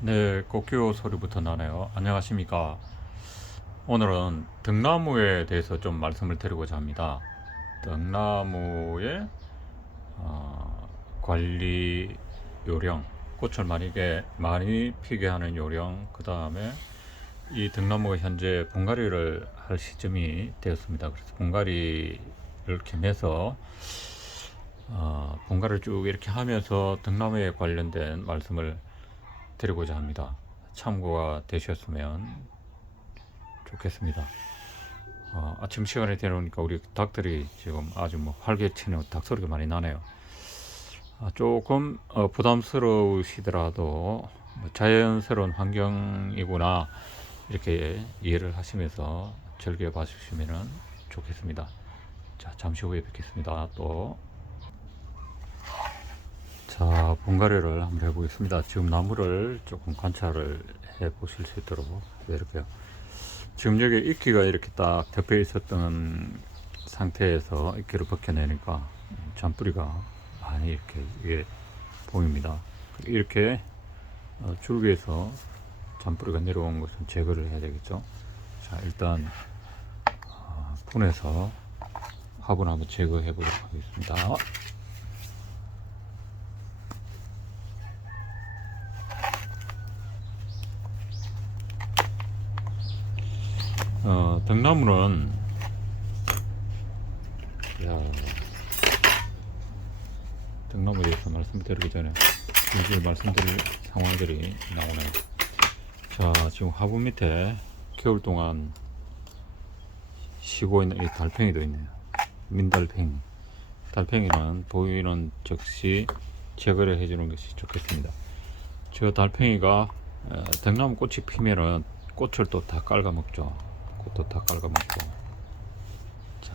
네, 꽃기호 소리부터 나네요. 안녕하십니까. 오늘은 등나무에 대해서 좀 말씀을 드리고자 합니다. 등나무의 관리 요령, 꽃을 많이 피게 하는 요령, 그 다음에 이 등나무가 현재 분갈이를 할 시점이 되었습니다. 그래서 분갈이를 겸해서 분갈이를 쭉 이렇게 하면서 등나무에 관련된 말씀을 드리고자 합니다. 참고가 되셨으면 좋겠습니다. 아침 시간에 되니까 우리 닭들이 지금 아주 활개치는 닭 소리가 많이 나네요. 조금 부담스러우시더라도 자연스러운 환경이구나 이렇게 이해를 하시면서 즐겨 봐주시면 좋겠습니다. 자, 잠시 후에 뵙겠습니다. 자, 분갈이를 한번 해보겠습니다. 지금 나무를 조금 관찰을 해 보실 수 있도록 이렇게요. 지금 여기 이끼가 이렇게 딱 덮여 있었던 상태에서 이끼를 벗겨내니까 잔뿌리가 많이 이렇게 위에 보입니다. 이렇게 줄기에서 잔뿌리가 내려온 것은 제거를 해야 되겠죠. 자, 일단 분해서 화분 한번 제거해 보도록 하겠습니다. 등나무는 등나무에 대해서 말씀드리기 전에 요즘 말씀드릴 상황들이 나오네요. 자, 지금 화분 밑에 겨울 동안 쉬고 있는 이 달팽이도 있네요. 민달팽이. 달팽이는 보이는 즉시 제거를 해주는 것이 좋겠습니다. 저 달팽이가 등나무 꽃이 피면은 꽃을 또 다 깔아먹죠. 꽃도 다 깔아먹고. 자,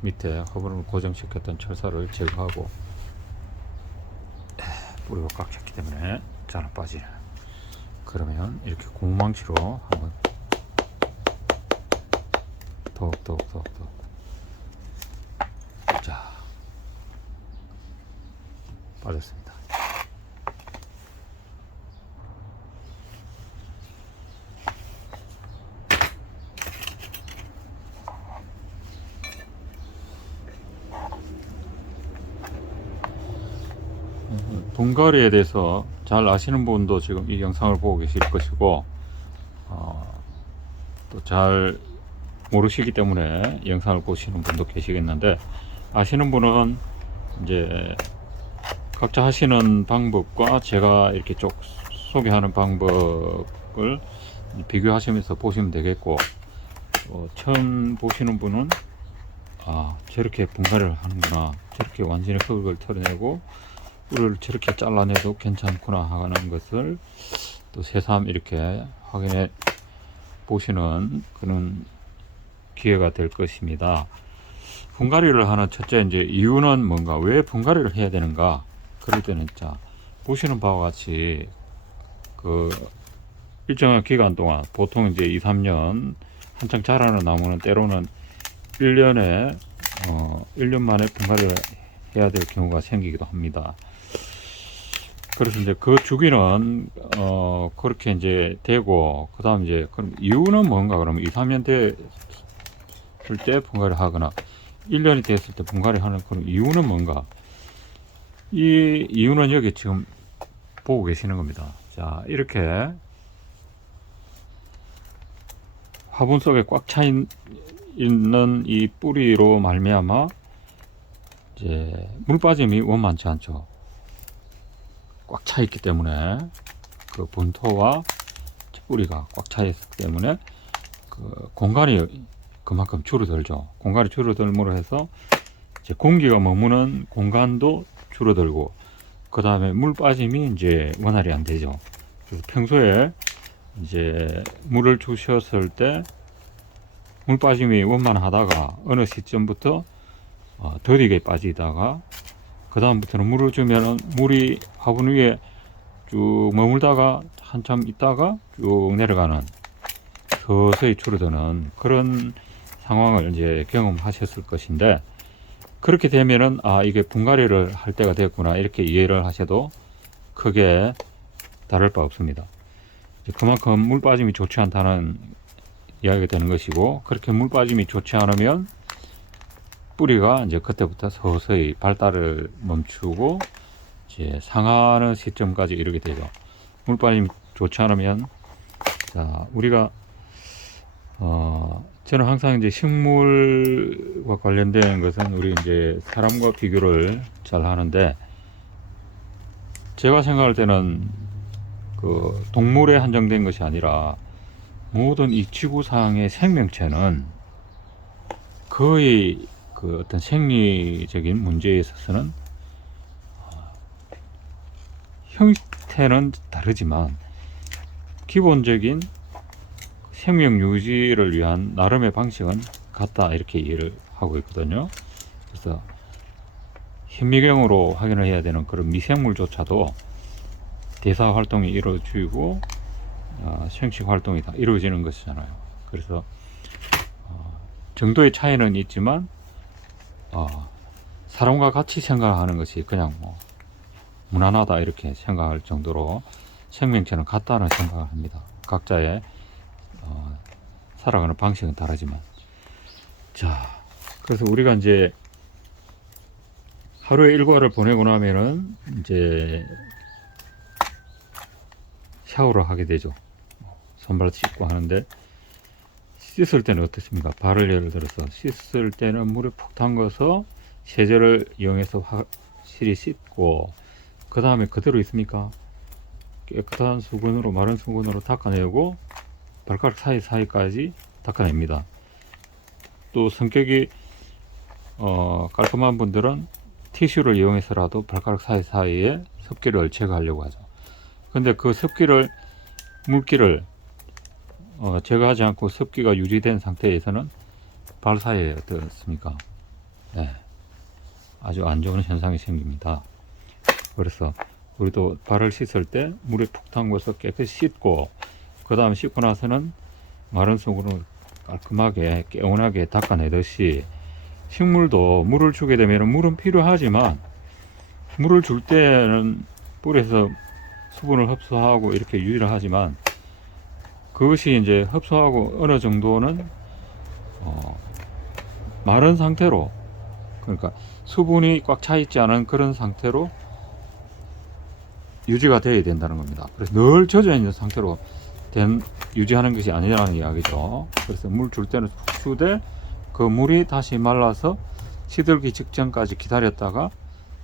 밑에 화분을 고정시켰던 철사를 제거하고 뿌리가 꽉 찼기 때문에 잘 안 빠지네. 그러면 이렇게 고무망치로 한번 더욱 자, 빠졌습니다. 분갈이에 대해서 잘 아시는 분도 지금 이 영상을 보고 계실 것이고 또 잘 모르시기 때문에 영상을 보시는 분도 계시겠는데, 아시는 분은 이제 각자 하시는 방법과 제가 이렇게 쭉 소개하는 방법을 비교하시면서 보시면 되겠고, 처음 보시는 분은 저렇게 분갈이를 하는구나, 저렇게 완전히 흙을 털어내고 뿔을 저렇게 잘라내도 괜찮구나 하는 것을 또 새삼 이렇게 확인해 보시는 그런 기회가 될 것입니다. 분갈이를 하는 첫째 이제 이유는 뭔가, 왜 분갈이를 해야 되는가? 그럴 때는 자, 보시는 바와 같이 그 일정한 기간 동안, 보통 이제 2, 3년 한창 자라는 나무는 때로는 1년에 1년 만에 분갈이를 해야 될 경우가 생기기도 합니다. 그래서 이제 그 주기는 그렇게 이제 되고, 그 다음 이제 그럼 이유는 뭔가, 그러면 2, 3년 됐을 때 분갈이 하거나 1년이 됐을 때 분갈이 하는 그런 이유는 뭔가, 이 이유는 여기 지금 보고 계시는 겁니다. 자, 이렇게 화분 속에 꽉 차 있는 이 뿌리로 말미암아 이제 물 빠짐이 원만치 않죠. 꽉 차 있기 때문에, 그 본토와 뿌리가 꽉 차 있기 때문에 그 공간이 그만큼 줄어들죠. 공간이 줄어들므로 해서 이제 공기가 머무는 공간도 줄어들고, 그 다음에 물 빠짐이 이제 원활히 안 되죠. 그래서 평소에 이제 물을 주셨을 때 물 빠짐이 원만하다가 어느 시점부터 더디게 빠지다가, 그 다음부터는 물을 주면은 물이 화분 위에 쭉 머물다가 한참 있다가 쭉 내려가는, 서서히 줄어드는 그런 상황을 이제 경험하셨을 것인데, 그렇게 되면은 이게 분갈이를 할 때가 됐구나 이렇게 이해를 하셔도 크게 다를 바 없습니다. 그만큼 물 빠짐이 좋지 않다는 이야기가 되는 것이고, 그렇게 물 빠짐이 좋지 않으면 뿌리가 이제 그때부터 서서히 발달을 멈추고 이제 상하는 시점까지 이르게 되죠. 물 빠짐 좋지 않으면, 자, 우리가 저는 항상 이제 식물과 관련된 것은 우리 이제 사람과 비교를 잘 하는데, 제가 생각할 때는 그 동물에 한정된 것이 아니라 모든 이 지구상의 생명체는 거의 그 어떤 생리적인 문제에 있어서는 형태는 다르지만 기본적인 생명 유지를 위한 나름의 방식은 같다, 이렇게 이해를 하고 있거든요. 그래서 현미경으로 확인을 해야 되는 그런 미생물조차도 대사 활동이 이루어지고 생식 활동이 다 이루어지는 것이잖아요. 그래서 정도의 차이는 있지만 사람과 같이 생각하는 것이 그냥 뭐 무난하다, 이렇게 생각할 정도로 생명체는 같다는 생각을 합니다. 각자의 살아가는 방식은 다르지만. 자, 그래서 우리가 이제 하루에 일과를 보내고 나면은 이제 샤워를 하게 되죠. 손발 씻고 하는데, 씻을 때는 어떻습니까? 발을 예를 들어서 씻을 때는 물에 푹 담가서 세제를 이용해서 확실히 씻고, 그 다음에 그대로 있습니까? 깨끗한 수건으로, 마른 수건으로 닦아내고 발가락 사이사이까지 닦아냅니다. 또 성격이 깔끔한 분들은 티슈를 이용해서라도 발가락 사이사이에 습기를 제거하려고 하죠. 근데 그 습기를, 물기를 제거하지 않고 습기가 유지된 상태에서는 발 사이에 어떻습니까? 네, 아주 안 좋은 현상이 생깁니다. 그래서 우리도 발을 씻을 때 물에 푹 담궈서 깨끗이 씻고, 그 다음 씻고 나서는 마른 수건으로 깔끔하게 개운하게 닦아내듯이, 식물도 물을 주게 되면 물은 필요하지만, 물을 줄 때는 뿌리에서 수분을 흡수하고 이렇게 유지를 하지만, 그것이 이제 흡수하고 어느 정도는 마른 상태로, 그러니까 수분이 꽉 차 있지 않은 그런 상태로 유지가 되어야 된다는 겁니다. 그래서 늘 젖어 있는 상태로 유지하는 것이 아니라는 이야기죠. 그래서 물 줄 때는 푹 주되, 그 물이 다시 말라서 시들기 직전까지 기다렸다가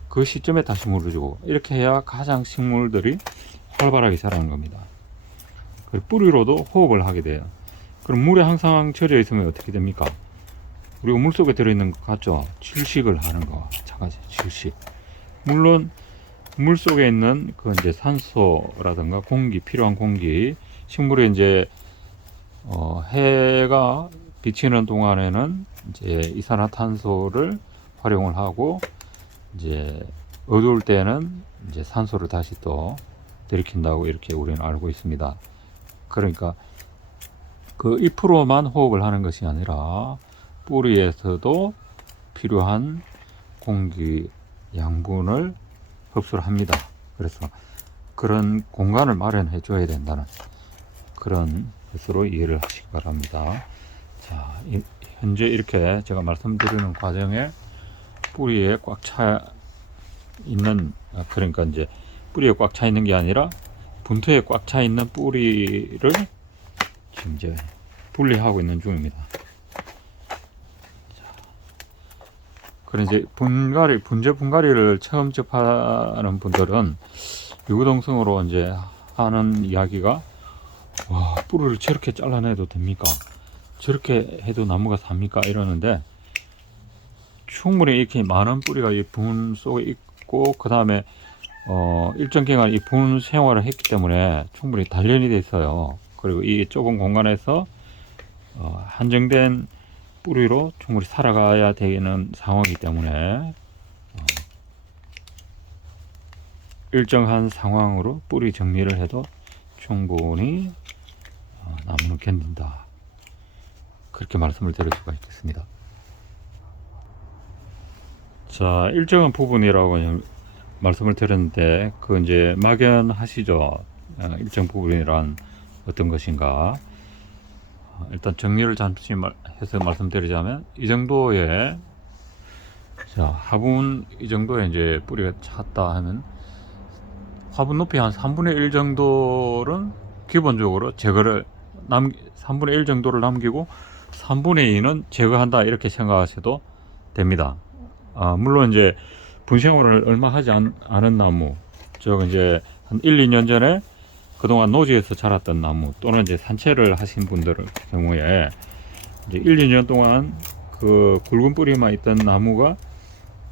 그 시점에 다시 물을 주고, 이렇게 해야 가장 식물들이 활발하게 자라는 겁니다. 그리고 뿌리로도 호흡을 하게 돼요. 그럼 물에 항상 젖어 있으면 어떻게 됩니까? 우리가 물 속에 들어있는 것 같죠? 질식을 하는 거와 마찬가지. 질식. 물론 물 속에 있는 그 이제 산소라든가 공기, 필요한 공기, 식물이 이제 해가 비치는 동안에는 이제 이산화탄소를 활용을 하고, 이제 어두울 때는 이제 산소를 다시 또 들이킨다고 이렇게 우리는 알고 있습니다. 그러니까 그 잎으로만 호흡을 하는 것이 아니라 뿌리에서도 필요한 공기, 양분을 흡수를 합니다. 그래서 그런 공간을 마련해 줘야 된다는 그런 것으로 이해를 하시기 바랍니다. 자, 현재 이렇게 제가 말씀드리는 과정에 뿌리에 꽉 차 있는, 그러니까 이제 뿌리에 꽉 차 있는 게 아니라 분토에 꽉 차 있는 뿌리를 지금 이제 분리하고 있는 중입니다. 그런 이제 분재 분갈이를 처음 접하는 분들은 유구동성으로 이제 하는 이야기가, 와, 뿌리를 저렇게 잘라내도 됩니까? 저렇게 해도 나무가 삽니까? 이러는데, 충분히 이렇게 많은 뿌리가 이 분 속에 있고, 그 다음에 일정 기간 이 분 생활을 했기 때문에 충분히 단련이 돼 있어요. 그리고 이 좁은 공간에서 한정된 뿌리로 충분히 살아가야 되는 상황이기 때문에 일정한 상황으로 뿌리 정리를 해도 충분히 나무는 견딘다, 그렇게 말씀을 드릴 수가 있겠습니다. 자, 일정한 부분이라고 말씀을 드렸는데, 그 이제 막연하시죠? 일정 부분이란 어떤 것인가. 일단 정리를 잠시 해서 말씀드리자면, 이 정도의, 자, 화분 이 정도에 이제 뿌리가 찼다 하면, 화분 높이 한 3분의 1 정도는 기본적으로 제거를 3분의 1 정도를 남기고 3분의 2는 제거한다, 이렇게 생각하셔도 됩니다. 물론 이제 분생활을 얼마 하지 않은 나무, 이제 한 1, 2년 전에 그동안 노지에서 자랐던 나무, 또는 이제 산채를 하신 분들 경우에 이제 1, 2년 동안 그 굵은 뿌리만 있던 나무가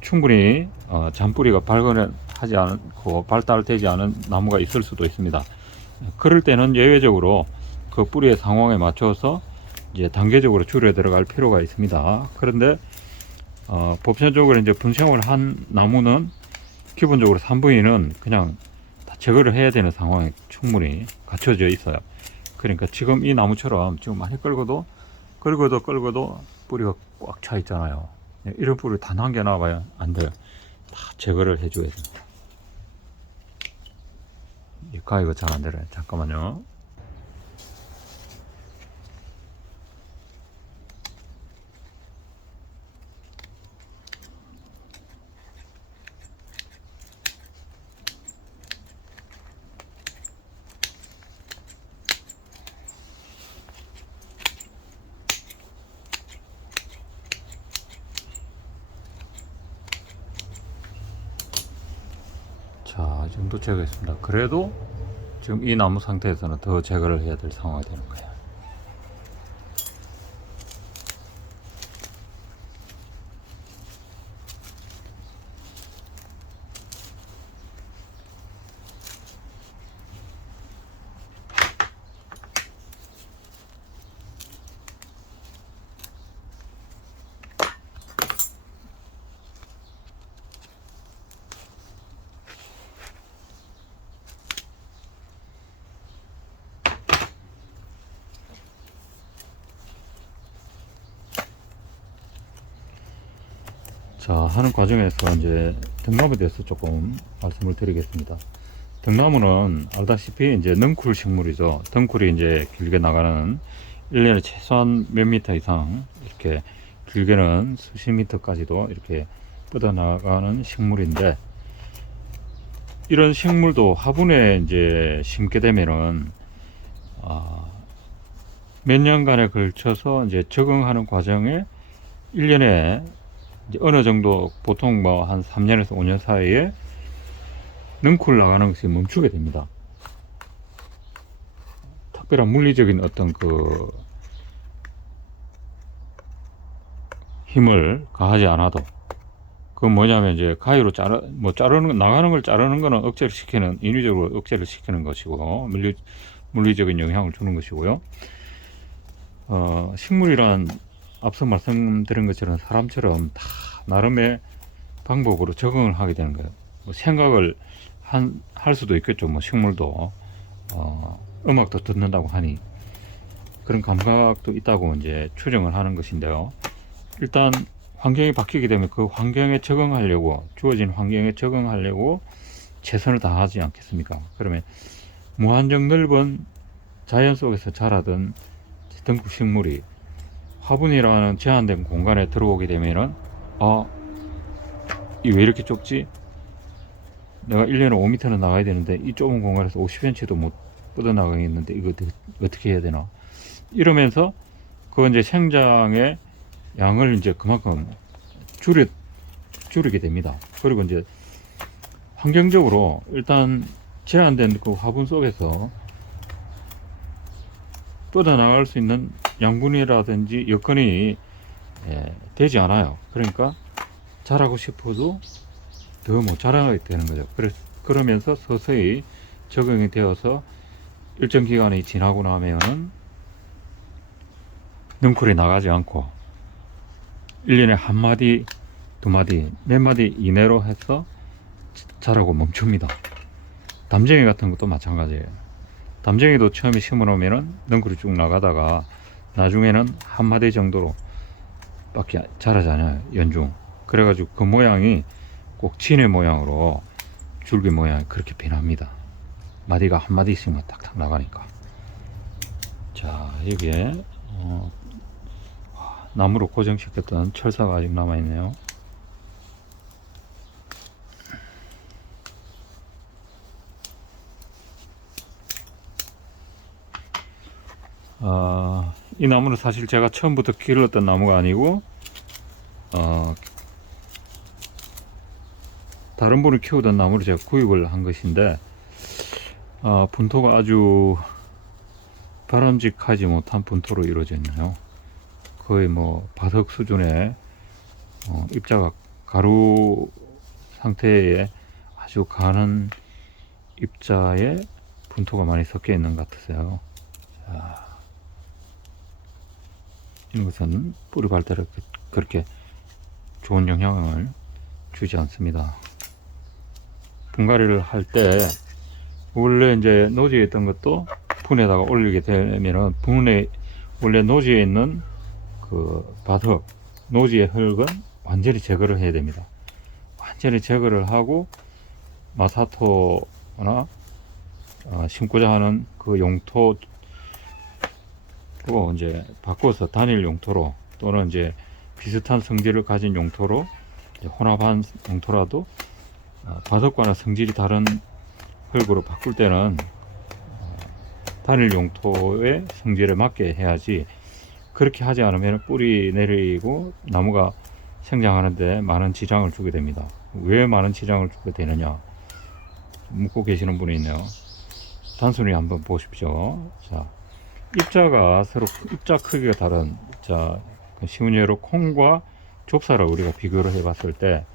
충분히 잔뿌리가 발근하지 않고 발달되지 않은 나무가 있을 수도 있습니다. 그럴 때는 예외적으로 그 뿌리의 상황에 맞춰서 이제 단계적으로 줄여 들어갈 필요가 있습니다. 그런데 보편적으로 이제 분생을 한 나무는 기본적으로 3분위는 그냥 다 제거를 해야 되는 상황에 충분히 갖춰져 있어요. 그러니까 지금 이 나무처럼 지금 많이 끌고도 뿌리가 꽉 차 있잖아요. 이런 뿌리 단 한 개 나와봐야 안 돼요. 다 제거를 해줘야 됩니다. 가위가 잘 안 되네. 잠깐만요. 자, 이 정도 제거했습니다. 그래도 지금 이 나무 상태에서는 더 제거를 해야 될 상황이 되는 거예요. 자, 하는 과정에서 이제 등나무에 대해서 조금 말씀을 드리겠습니다. 등나무는 알다시피 이제 넝쿨 식물이죠. 덩쿨이 이제 길게 나가는 1년에 최소한 몇 미터 이상 이렇게 길게는 수십 미터까지도 이렇게 뻗어나가는 식물인데, 이런 식물도 화분에 이제 심게 되면은 몇 년간에 걸쳐서 이제 적응하는 과정에 1년에 이제 어느 정도, 보통 뭐 한 3년에서 5년 사이에 능쿨 나가는 것이 멈추게 됩니다. 특별한 물리적인 어떤 그 힘을 가하지 않아도, 그건 뭐냐면 이제 가위로 나가는 걸 자르는 거는 억제를 시키는, 인위적으로 억제를 시키는 것이고, 물리적인 영향을 주는 것이고요. 식물이란 앞서 말씀드린 것처럼 사람처럼 다 나름의 방법으로 적응을 하게 되는 거예요. 뭐 생각을 할 수도 있겠죠. 뭐 식물도 음악도 듣는다고 하니 그런 감각도 있다고 이제 추정을 하는 것인데요. 일단 환경이 바뀌게 되면 그 환경에 적응하려고, 주어진 환경에 적응하려고 최선을 다하지 않겠습니까? 그러면 무한정 넓은 자연 속에서 자라던 등국 식물이 화분이라는 제한된 공간에 들어오게 되면은, 이 왜 이렇게 좁지? 내가 1년에 5m는 나가야 되는데 이 좁은 공간에서 50cm도 못 뻗어나가겠는데 이거 어떻게 해야 되나? 이러면서 그 이제 생장의 양을 이제 그만큼 줄이게 됩니다. 그리고 이제 환경적으로 일단 제한된 그 화분 속에서 뻗어나갈 수 있는 양분이라든지 여건이 되지 않아요. 그러니까 자라고 싶어도 더 못 자라게 되는 거죠. 그러면서 서서히 적응이 되어서 일정 기간이 지나고 나면은 능쿨이 나가지 않고 1년에 한 마디, 두 마디, 몇 마디 이내로 해서 자라고 멈춥니다. 담쟁이 같은 것도 마찬가지예요. 담쟁이도 처음에 심어놓으면은 능쿨이 쭉 나가다가 나중에는 한 마디 정도로 밖에 자라잖아요. 연중. 그래가지고 그 모양이 꼭 진해 모양으로, 줄기 모양이 그렇게 변합니다. 마디가 한 마디씩만 딱딱 나가니까. 자, 여기에 나무로 고정시켰던 철사가 아직 남아있네요. 이 나무는 사실 제가 처음부터 길렀던 나무가 아니고 다른 분이 키우던 나무를 제가 구입을 한 것인데 분토가 아주 바람직하지 못한 분토로 이루어져 있네요. 거의 뭐 바석 수준의 입자가 가루 상태의 아주 가는 입자에 분토가 많이 섞여 있는 것 같으세요. 자, 이것은 뿌리 발달에 그렇게 좋은 영향을 주지 않습니다. 분갈이를 할 때 원래 이제 노지에 있던 것도 분에다가 올리게 되면은 분에 원래 노지에 있는 그 바석, 노지의 흙은 완전히 제거를 해야 됩니다. 완전히 제거를 하고 마사토나 심고자 하는 그 용토로 이제 바꿔서 단일 용토로 또는 이제 비슷한 성질을 가진 용토로 혼합한 용토라도 바석과는 성질이 다른 흙으로 바꿀 때는 단일 용토의 성질에 맞게 해야지, 그렇게 하지 않으면 뿌리 내리고 나무가 생장하는데 많은 지장을 주게 됩니다. 왜 많은 지장을 주게 되느냐 묻고 계시는 분이 있네요. 단순히 한번 보십시오. 자, 입자가 서로 입자 크기가 다른, 자, 쉬운 예로 콩과 좁쌀을 우리가 비교를 해 봤을 때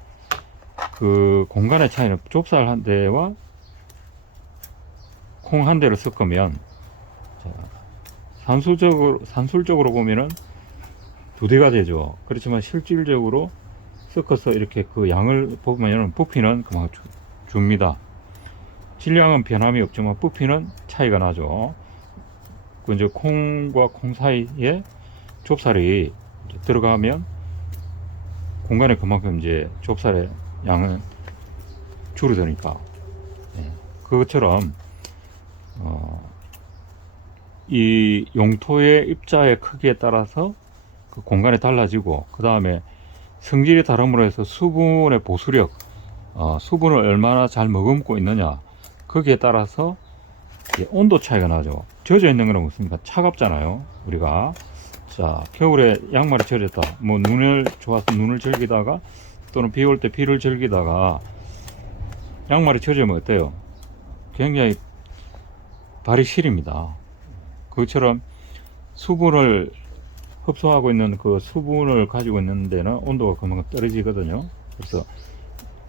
그 공간의 차이는 좁쌀 한 대와 콩 한 대를 섞으면, 자, 산술적으로 보면은 두 대가 되죠. 그렇지만 실질적으로 섞어서 이렇게 그 양을 보면 부피는 그만큼 줍니다. 질량은 변함이 없지만 부피는 차이가 나죠. 그 이제 콩과 콩 사이에 좁쌀이 들어가면 공간에 그만큼 이제 좁쌀의 양은 줄어드니까. 네. 그것처럼 이 용토의 입자의 크기에 따라서 그 공간이 달라지고, 그 다음에 성질이 다름으로 해서 수분의 보수력, 수분을 얼마나 잘 머금고 있느냐, 거기에 따라서 온도 차이가 나죠. 젖어 있는 거는 무엇입니까? 차갑잖아요. 우리가 자, 겨울에 양말이 젖었다, 뭐 눈을 좋아서 눈을 즐기다가 또는 비 올 때 비를 즐기다가 양말이 젖으면 어때요? 굉장히 발이 시립니다. 그것처럼 수분을 흡수하고 있는 그 수분을 가지고 있는 데는 온도가 그만큼 떨어지거든요. 그래서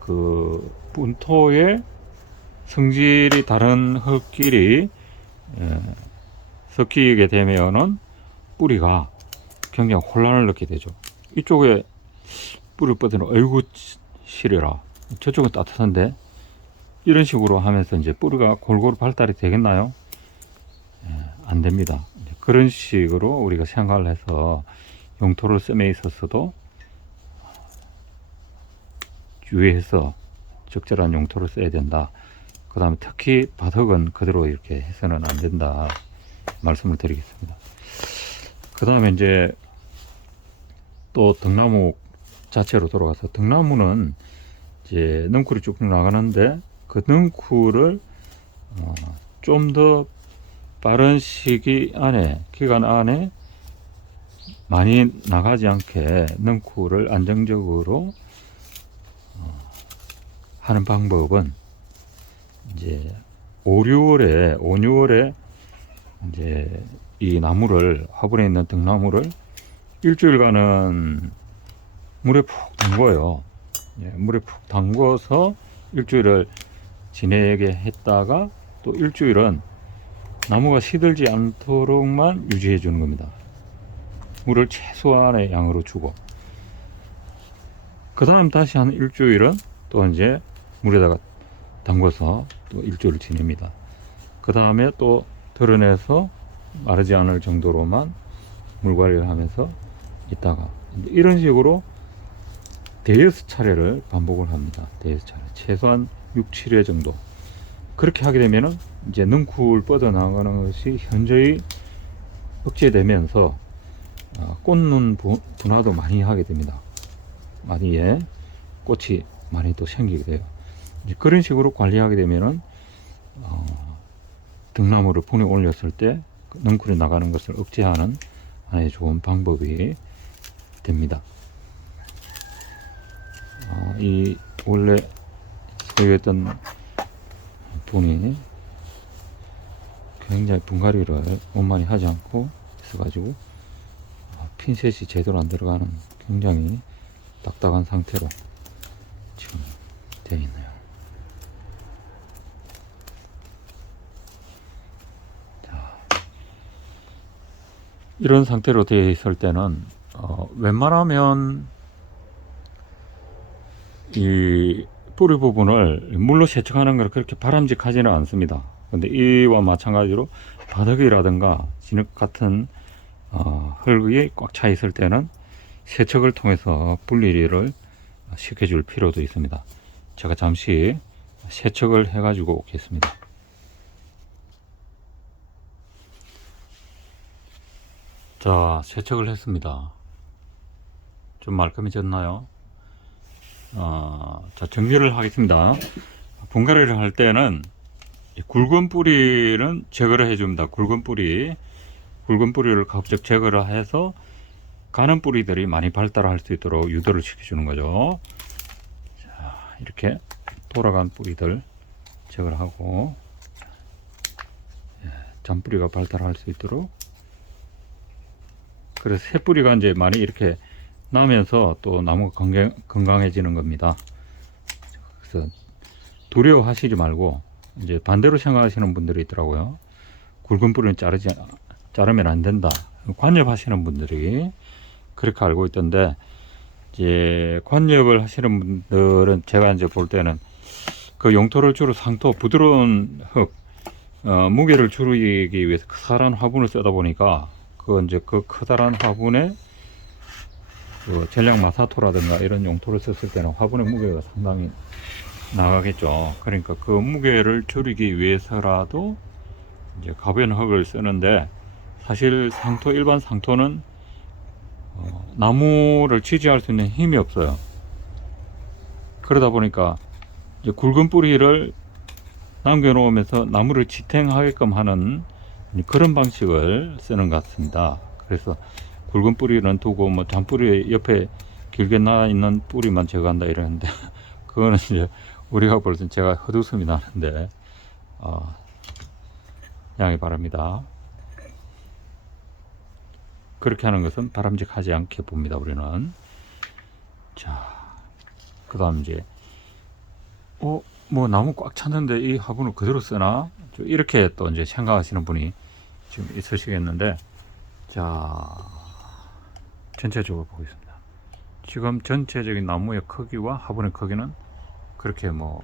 그 분토의 성질이 다른 흙끼리 섞이게 되면은 뿌리가 굉장히 혼란을 넣게 되죠. 이쪽에 뿌리를 뻗으면 어이구 시려라, 저쪽은 따뜻한데, 이런 식으로 하면서 이제 뿌리가 골고루 발달이 되겠나요? 안 됩니다. 그런 식으로 우리가 생각을 해서 용토를 씀에 있어서도 유의해서 적절한 용토를 써야 된다. 그 다음에 특히 바석은 그대로 이렇게 해서는 안 된다 말씀을 드리겠습니다. 그 다음에 이제 또 등나무 자체로 돌아가서, 등나무는 이제 넝쿨이 쭉 나가는데 그 넝쿨을 좀 더 빠른 기간 안에 많이 나가지 않게 넝쿨을 안정적으로 하는 방법은 이제 5, 6월에 이제 이 나무를, 화분에 있는 등나무를 일주일간은 물에 푹 담궈요. 물에 푹 담궈서 일주일을 지내게 했다가 또 일주일은 나무가 시들지 않도록만 유지해 주는 겁니다. 물을 최소한의 양으로 주고, 그 다음 다시 한 일주일은 또 이제 물에다가 담궈서 또 일주일을 지냅니다. 그 다음에 또 덜어내서 마르지 않을 정도로만 물관리를 하면서 있다가, 이런 식으로 대여섯 차례를 반복을 합니다. 대여섯 차례, 최소한 6, 7회 정도. 그렇게 하게 되면은 이제 능쿨 뻗어나가는 것이 현저히 억제되면서 꽃눈 분화도 많이 하게 됩니다. 많이 꽃이 많이 또 생기게 돼요. 이제 그런 식으로 관리하게 되면은 등나무를 분에 올렸을 때 능쿨이 나가는 것을 억제하는 하나의 좋은 방법이 됩니다. 이 원래 소유했던 분이 굉장히 분갈이를 원만히 하지 않고 있어가지고 핀셋이 제대로 안 들어가는 굉장히 딱딱한 상태로 지금 되어 있네요. 자, 이런 상태로 되어 있을 때는 웬만하면 이 뿌리 부분을 물로 세척하는 걸 그렇게 바람직하지는 않습니다. 근데 이와 마찬가지로 바닥이라든가 진흙 같은 흙이 꽉 차 있을 때는 세척을 통해서 분리를 시켜줄 필요도 있습니다. 제가 잠시 세척을 해 가지고 오겠습니다. 자, 세척을 했습니다. 좀 말끔해졌나요? 자, 정리를 하겠습니다. 분갈이를 할 때는 굵은 뿌리는 제거를 해줍니다. 굵은 뿌리를 가급적 제거를 해서 가는 뿌리들이 많이 발달할 수 있도록 유도를 시켜주는 거죠. 자, 이렇게 돌아간 뿌리들 제거를 하고 잔뿌리가 발달할 수 있도록. 그래서 새 뿌리가 이제 많이 이렇게 나면서 또 나무가 건강해지는 겁니다. 그래서 두려워하시지 말고 이제 반대로 생각하시는 분들이 있더라고요. 굵은 뿌리는 자르면 안 된다. 관엽하시는 분들이 그렇게 알고 있던데, 이제 관엽을 하시는 분들은 제가 이제 볼 때는 그 용토를 주로 상토, 부드러운 흙, 무게를 줄이기 위해서 커다란 화분을 쓰다 보니까 그 커다란 화분에 그 전략 마사토라든가 이런 용토를 썼을 때는 화분의 무게가 상당히 나가겠죠. 그러니까 그 무게를 줄이기 위해서라도 이제 가벼운 흙을 쓰는데, 사실 일반 상토는 나무를 지지할 수 있는 힘이 없어요. 그러다 보니까 이제 굵은 뿌리를 남겨놓으면서 나무를 지탱하게끔 하는 그런 방식을 쓰는 것 같습니다. 그래서 굵은 뿌리는 두고 뭐 잔뿌리 옆에 길게 나 있는 뿌리만 제거한다 이러는데 그거는 이제 우리가 볼 땐 제가 헛웃음이 나는데 양해 바랍니다. 그렇게 하는 것은 바람직하지 않게 봅니다, 우리는. 자, 그 다음 이제 뭐 나무 꽉 찼는데 이 화분을 그대로 쓰나? 이렇게 또 이제 생각하시는 분이 지금 있으시겠는데, 자, 전체적으로 보겠습니다. 지금 전체적인 나무의 크기와 화분의 크기는 그렇게 뭐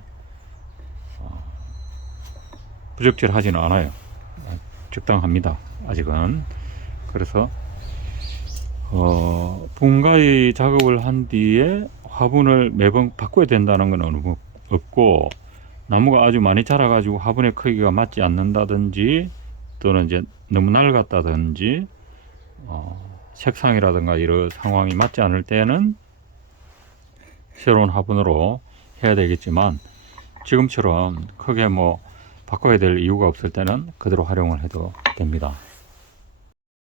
부적절하지는 않아요. 적당합니다, 아직은. 그래서 분갈이 작업을 한 뒤에 화분을 매번 바꿔야 된다는 건 없고, 나무가 아주 많이 자라 가지고 화분의 크기가 맞지 않는다든지 또는 이제 너무 낡았다든지 색상이라든가 이런 상황이 맞지 않을 때는 새로운 화분으로 해야 되겠지만, 지금처럼 크게 뭐 바꿔야 될 이유가 없을 때는 그대로 활용을 해도 됩니다.